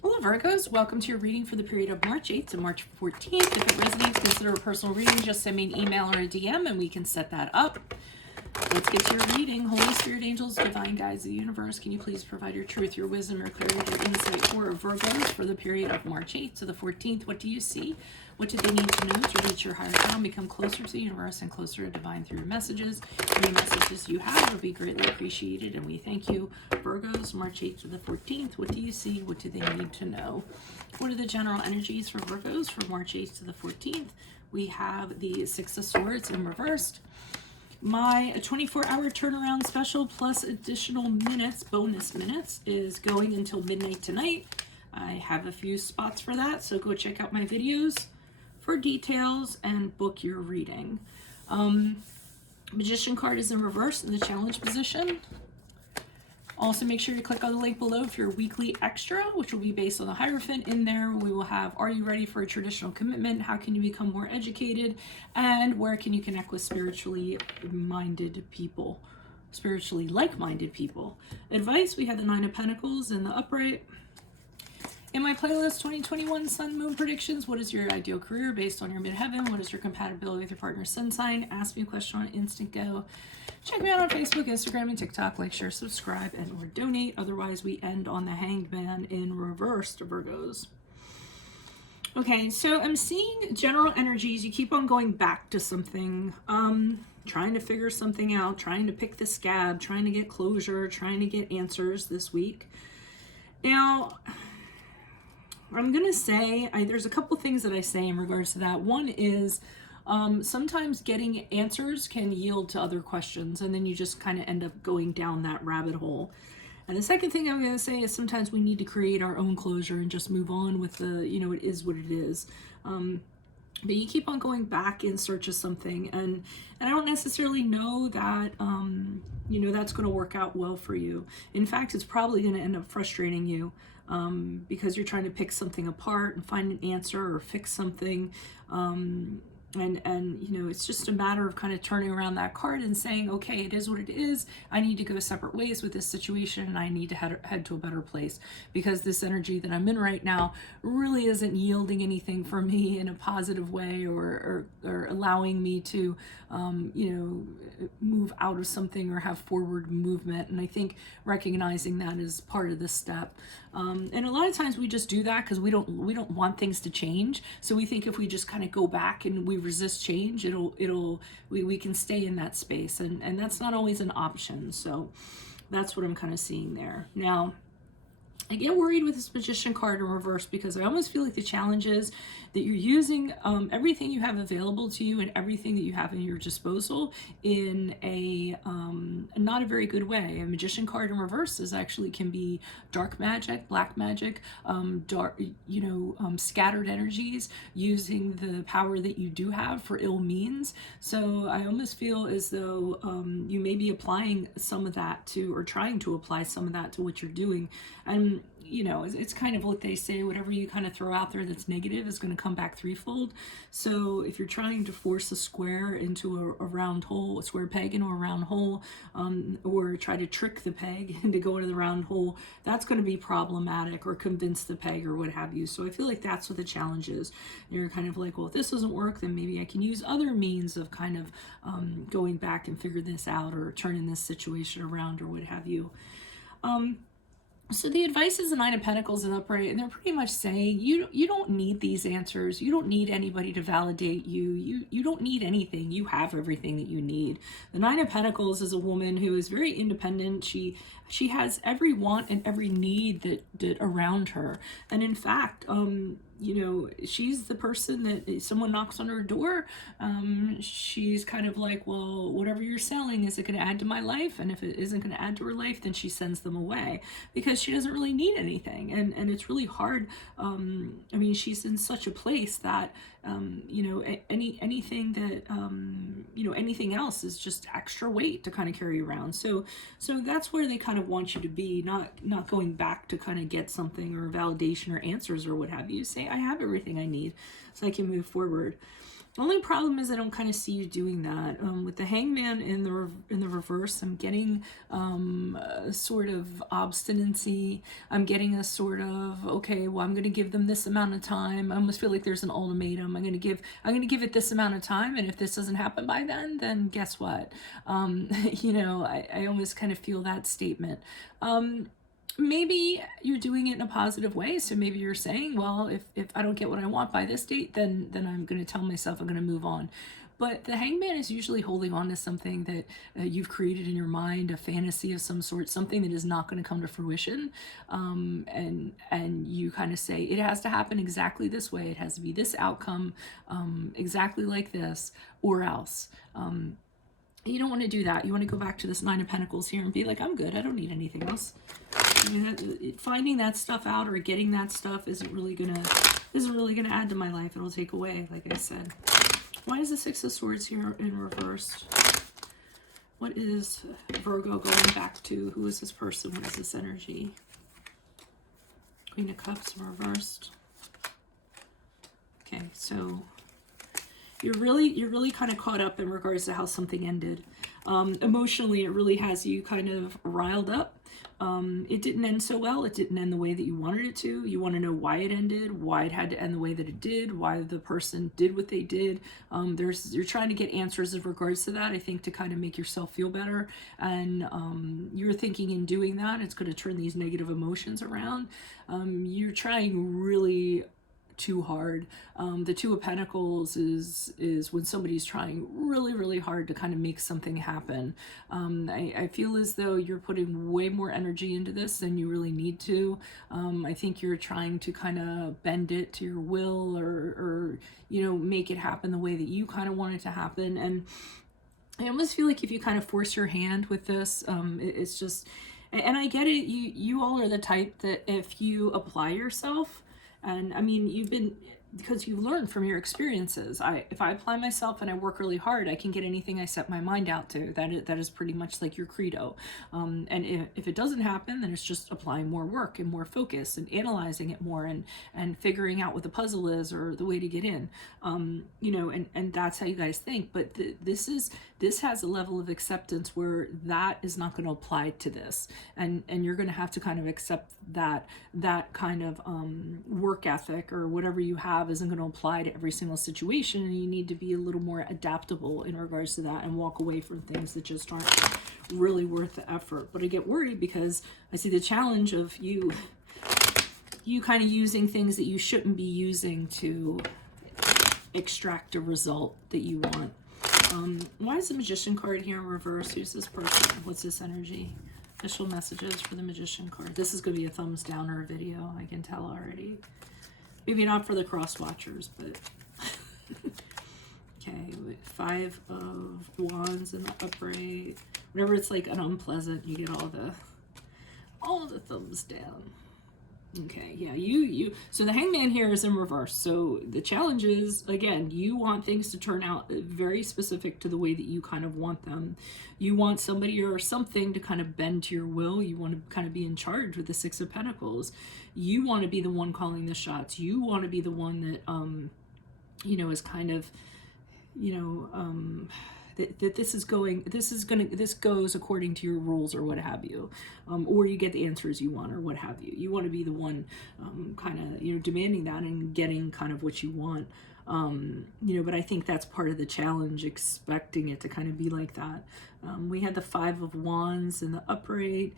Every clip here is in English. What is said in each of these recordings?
Hello Virgos, welcome to your reading for the period of March 8th to March 14th. If it resonates, consider a personal reading. Just send me an email or a DM and we can set that up. Let's get to your reading. Holy Spirit, angels, divine guides of the universe, can you please provide your truth, your wisdom, your clarity, your insight for Virgos for the period of March 8th to the 14th? What do you see? What do they need to know to reach your higher ground, become closer to the universe and closer to divine through your messages? Any messages you have will be greatly appreciated, and we thank you. Virgos, March 8th to the 14th. What do you see? What do they need to know? What are the general energies for Virgos for March 8th to the 14th? We have the Six of Swords in reversed. My 24-hour turnaround special plus additional minutes, bonus minutes, is going until midnight tonight. I have a few spots for that, so go check out my videos for details and book your reading. Magician card is in reverse in the challenge position. Also, make sure you click on the link below for your weekly extra, which will be based on the Heirophant. In there, we will have, are you ready for a traditional commitment? How can you become more educated? And where can you connect with spiritually minded people? Spiritually like-minded people. Advice, we have the Nine of Pentacles in the upright. In my playlist, 2021 Sun Moon Predictions, what is your ideal career based on your midheaven? What is your compatibility with your partner's sun sign? Ask me a question on Instant Go. Check me out on Facebook, Instagram, and TikTok. Like, share, subscribe, and or donate. Otherwise, we end on the Hanged Man in reverse to Virgos. Okay, so I'm seeing general energies. You keep on going back to something, trying to figure something out, trying to pick the scab, trying to get closure, trying to get answers this week. Now, I'm going to say, there's a couple things that I say in regards to that. One is sometimes getting answers can yield to other questions, and then you just kind of end up going down that rabbit hole. And the second thing I'm going to say is sometimes we need to create our own closure and just move on with the, it is what it is. But you keep on going back in search of something, and I don't necessarily know that, that's going to work out well for you. In fact, it's probably going to end up frustrating you because you're trying to pick something apart and find an answer or fix something. And it's just a matter of kind of turning around that card and saying, okay, it is what it is. I need to go separate ways with this situation, and I need to head to a better place, because this energy that I'm in right now really isn't yielding anything for me in a positive way, or allowing me to move out of something or have forward movement. And I think recognizing that is part of this step. And a lot of times we just do that because we don't want things to change. So we think if we just kind of go back and we resist change, we can stay in that space, and that's not always an option. So that's what I'm kind of seeing there. Now, I get worried with this Magician card in reverse because I almost feel like the challenge is that you're using everything you have available to you and everything that you have in your disposal in a not a very good way. A Magician card in reverse can be dark magic, black magic, scattered energies, using the power that you do have for ill means. So I almost feel as though you may be applying some of that to, or trying to apply some of that to what you're doing. And it's kind of what they say, whatever you kind of throw out there that's negative is going to come back threefold. So if you're trying to force a square into a round hole, a square peg into a round hole, or try to trick the peg into going to the round hole, that's going to be problematic, or convince the peg or what have you. So I feel like that's what the challenge is. You're kind of like, well, if this doesn't work, then maybe I can use other means of kind of going back and figure this out, or turning this situation around, or what have you. So the advice is the Nine of Pentacles in upright, and they're pretty much saying you don't need these answers. You don't need anybody to validate you. You don't need anything. You have everything that you need. The Nine of Pentacles is a woman who is very independent. She has every want and every need that around her. And in fact, she's the person that if someone knocks on her door, she's kind of like, well, whatever you're selling, is it going to add to my life? And if it isn't going to add to her life, then she sends them away, because she doesn't really need anything. And it's really hard. She's in such a place that, anything that, anything else is just extra weight to kind of carry around. So that's where they kind of want you to be, not going back to kind of get something or validation or answers or what have you. Say, I have everything I need so I can move forward. Only problem is I don't kind of see you doing that. With the Hangman in the reverse, I'm getting a sort of obstinacy. I'm getting a sort of, okay, well, I'm going to give them this amount of time. I almost feel like there's an ultimatum. I'm going to give it this amount of time, and if this doesn't happen by then guess what? You know, I almost kind of feel that statement. Maybe you're doing it in a positive way. So maybe you're saying, well, if I don't get what I want by this date, then I'm going to tell myself I'm going to move on. But the Hangman is usually holding on to something that you've created in your mind, a fantasy of some sort, something that is not going to come to fruition. And you kind of say, it has to happen exactly this way. It has to be this outcome, exactly like this, or else. You don't want to do that. You want to go back to this Nine of Pentacles here and be like, I'm good. I don't need anything else. I mean, finding that stuff out or getting that stuff isn't really gonna add to my life. It'll take away, like I said. Why is the Six of Swords here in reverse? What is Virgo going back to? Who is this person? What is this energy? Queen of Cups reversed. Okay, so you're really kind of caught up in regards to how something ended. Emotionally, it really has you kind of riled up. It didn't end so well. It didn't end the way that you wanted it to. You want to know why it ended, why it had to end the way that it did, why the person did what they did. You're trying to get answers in regards to that, I think, to kind of make yourself feel better. And you're thinking in doing that, it's going to turn these negative emotions around. You're trying really too hard. The Two of Pentacles is when somebody's trying really hard to kind of make something happen. I feel as though you're putting way more energy into this than you really need to. I think you're trying to kind of bend it to your will, or you know, make it happen the way that you kind of want it to happen. And I almost feel like if you kind of force your hand with this, it's just, and I get it, you all are the type that if you apply yourself, and I mean, because you've learned from your experiences. If I apply myself and I work really hard, I can get anything I set my mind out to. That is pretty much like your credo. And if it doesn't happen, then it's just applying more work and more focus and analyzing it more and figuring out what the puzzle is or the way to get in. You know, and that's how you guys think. But this has a level of acceptance where that is not going to apply to this, and you're going to have to kind of accept that kind of work ethic or whatever you have isn't going to apply to every single situation, and you need to be a little more adaptable in regards to that and walk away from things that just aren't really worth the effort. But I get worried because I see the challenge of you kind of using things that you shouldn't be using to extract a result that you want. Why is the Magician card here in reverse? Who's this person? What's this energy? Official messages for the Magician card. This is going to be a thumbs downer video, I can tell already. Maybe not for the cross watchers, but okay, with Five of Wands in the upright. Whenever it's like an unpleasant, you get all the thumbs down. Okay, yeah, so the Hangman here is in reverse. So the challenge is, again, you want things to turn out very specific to the way that you kind of want them. You want somebody or something to kind of bend to your will. You want to kind of be in charge with the Six of Pentacles. You want to be the one calling the shots. You want to be the one that, you know, is kind of, you know, that this goes according to your rules or what have you, or you get the answers you want or what have you. You want to be the one kind of, you know, demanding that and getting kind of what you want. You know, but I think that's part of the challenge, expecting it to kind of be like that. We had the Five of Wands in the upright.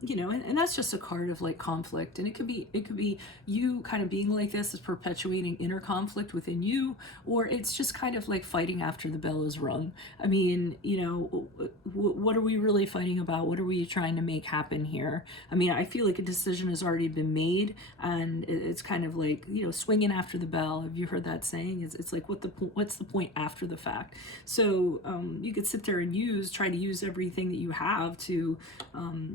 You know, and that's just a card of like conflict, and it could be you kind of being like this is perpetuating inner conflict within you, or it's just kind of like fighting after the bell is rung. I mean, you know, what are we really fighting about? What are we trying to make happen here? I mean, I feel like a decision has already been made, and it's kind of like, you know, swinging after the bell. Have you heard that saying? It's like, what's the point after the fact? So you could sit there and try to use everything that you have to,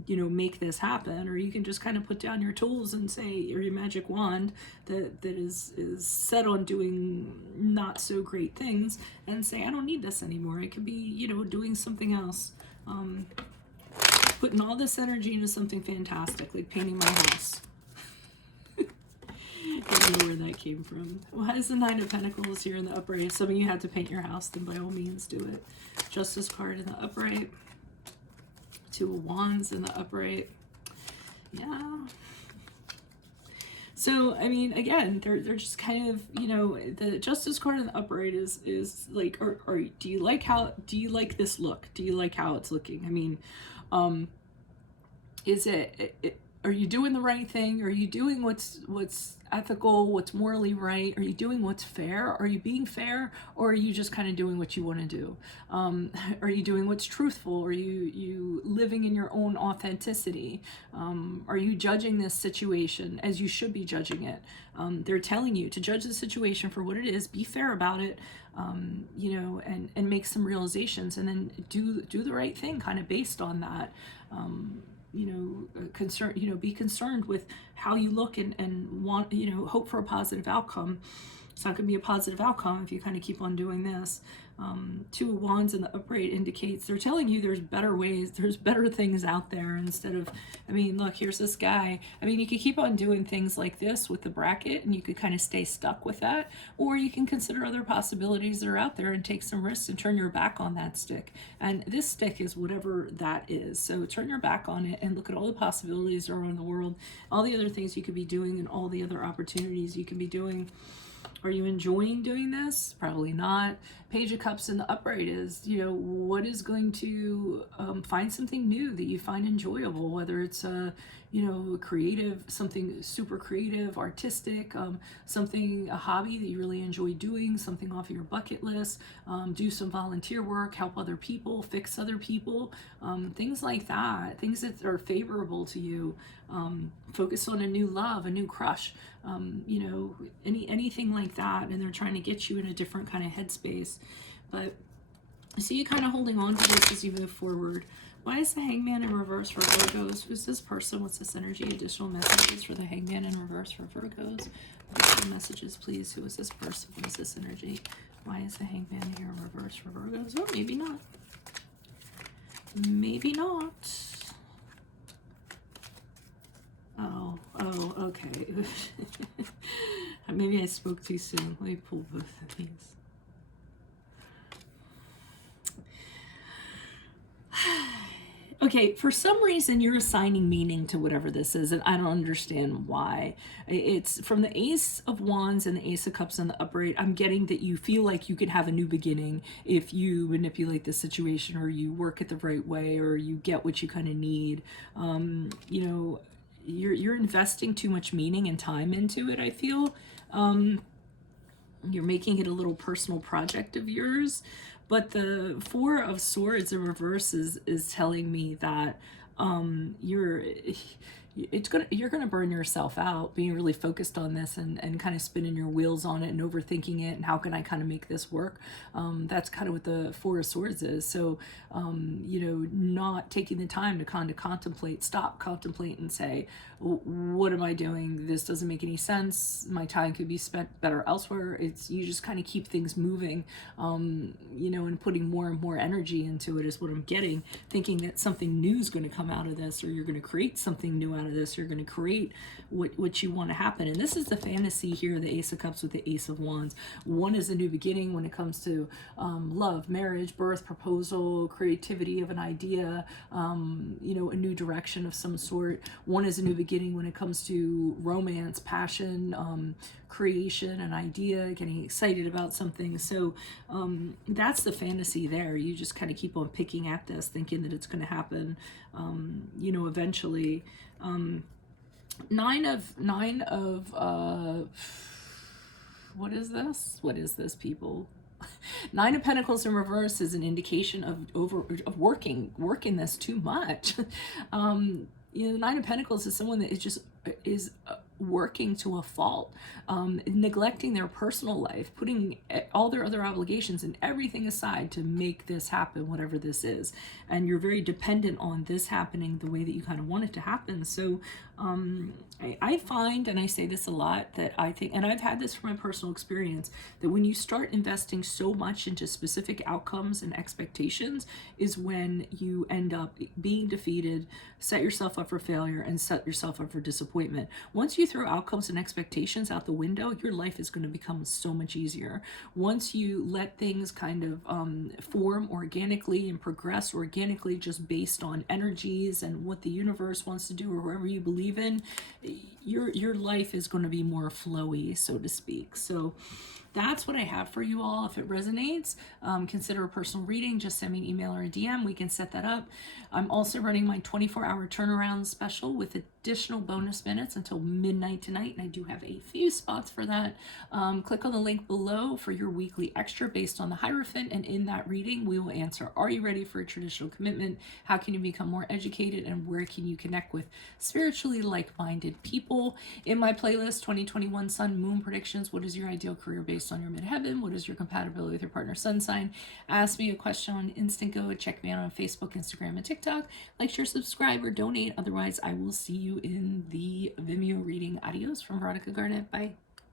you know, make this happen, or you can just kind of put down your tools and say, or your magic wand that is set on doing not so great things, and say, I don't need this anymore. I could be, you know, doing something else, putting all this energy into something fantastic, like painting my house. don't know where that came from. Why is the Nine of Pentacles here in the upright? If some of you had to paint your house, then by all means do it. Justice card in the upright. Two of Wands in the upright. Yeah. So, I mean, again, they're just kind of, you know, the Justice card in the upright is like, or do you like this look? Do you like how it's looking? I mean, is are you doing the right thing? Are you doing what's ethical, what's morally right? Are you doing what's fair? Are you being fair? Or are you just kind of doing what you want to do? Are you doing what's truthful? Are you living in your own authenticity? Are you judging this situation as you should be judging it? They're telling you to judge the situation for what it is, be fair about it, you know, and make some realizations, and then do the right thing kind of based on that. You know, be concerned with how you look and want, you know, hope for a positive outcome. It's not going to be a positive outcome if you kind of keep on doing this. Two of Wands in the upright indicates they're telling you there's better ways, there's better things out there instead of, I mean, look, here's this guy. I mean, you could keep on doing things like this with the bracket and you could kind of stay stuck with that, or you can consider other possibilities that are out there and take some risks and turn your back on that stick. And this stick is whatever that is. So turn your back on it and look at all the possibilities around the world, all the other things you could be doing and all the other opportunities you can be doing. Are you enjoying doing this? Probably not. Page of Cups in the upright is, you know, what is going to find something new that you find enjoyable, whether it's you know, creative, something super creative, artistic, something, a hobby that you really enjoy doing, something off of your bucket list, do some volunteer work, help other people, fix other people, things like that, things that are favorable to you. Focus on a new love, a new crush, you know, anything like that, and they're trying to get you in a different kind of headspace. But I see you kind of holding on to this as you move forward. Why is the Hangman in reverse for Virgos? Who's this person? What's this energy? Additional messages for the Hangman in reverse for Virgos. Additional messages, please. Who is this person? What is this energy? Why is the Hangman here in reverse for Virgos? Oh, maybe not. Maybe not. Oh, okay. Maybe I spoke too soon. Let me pull both of these. Okay, for some reason you're assigning meaning to whatever this is, and I don't understand why. It's from the Ace of Wands and the Ace of Cups on the upright. I'm getting that you feel like you can have a new beginning if you manipulate the situation, or you work it the right way, or you get what you kind of need. You know, you're investing too much meaning and time into it, I feel. You're making it a little personal project of yours. But the Four of Swords in reverse is telling me that you're gonna burn yourself out being really focused on this and kind of spinning your wheels on it and overthinking it and how can I kind of make this work. That's kind of what the Four of Swords is. So you know, not taking the time to kind of contemplate and say, what am I doing? This doesn't make any sense. My time could be spent better elsewhere. It's, you just kind of keep things moving, you know, and putting more and more energy into it is what I'm getting, thinking that something new is going to come out of this, or you're going to create something new out of this. You're going to create what you want to happen. And this is the fantasy here, the Ace of Cups with the Ace of Wands. One is a new beginning when it comes to love, marriage, birth, proposal, creativity of an idea, you know, a new direction of some sort. One is a new beginning when it comes to romance, passion, creation, an idea, getting excited about something. So that's the fantasy there. You just kind of keep on picking at this, thinking that it's going to happen, you know, eventually. Nine of what is this? What is this, people? Nine of Pentacles in reverse is an indication of working this too much. You know, the Nine of Pentacles is someone that is working to a fault, neglecting their personal life, putting all their other obligations and everything aside to make this happen, whatever this is. And you're very dependent on this happening the way that you kind of want it to happen. So I find, and I say this a lot, that I think, and I've had this from my personal experience, that when you start investing so much into specific outcomes and expectations is when you end up being defeated, set yourself up for failure, and set yourself up for disappointment. Once you throw outcomes and expectations out the window, your life is going to become so much easier. Once you let things kind of form organically and progress organically just based on energies and what the universe wants to do or whoever you believe in, your life is going to be more flowy, so to speak. So that's what I have for you all. If it resonates, consider a personal reading. Just send me an email or a DM. We can set that up. I'm also running my 24-hour turnaround special with additional bonus minutes until midnight tonight, and I do have a few spots for that. Click on the link below for your weekly extra based on the Heirophant, and in that reading, we will answer, are you ready for a traditional commitment? How can you become more educated? And where can you connect with spiritually like-minded people? In my playlist, 2021 Sun Moon Predictions, what is your ideal career based on your midheaven? What is your compatibility with your partner's sun sign? Ask me a question on Instant Go. Check me out on Facebook, Instagram, and TikTok. Like, share, subscribe, or donate. Otherwise, I will see you in the Vimeo reading. Adios from Veronica Garnett. Bye.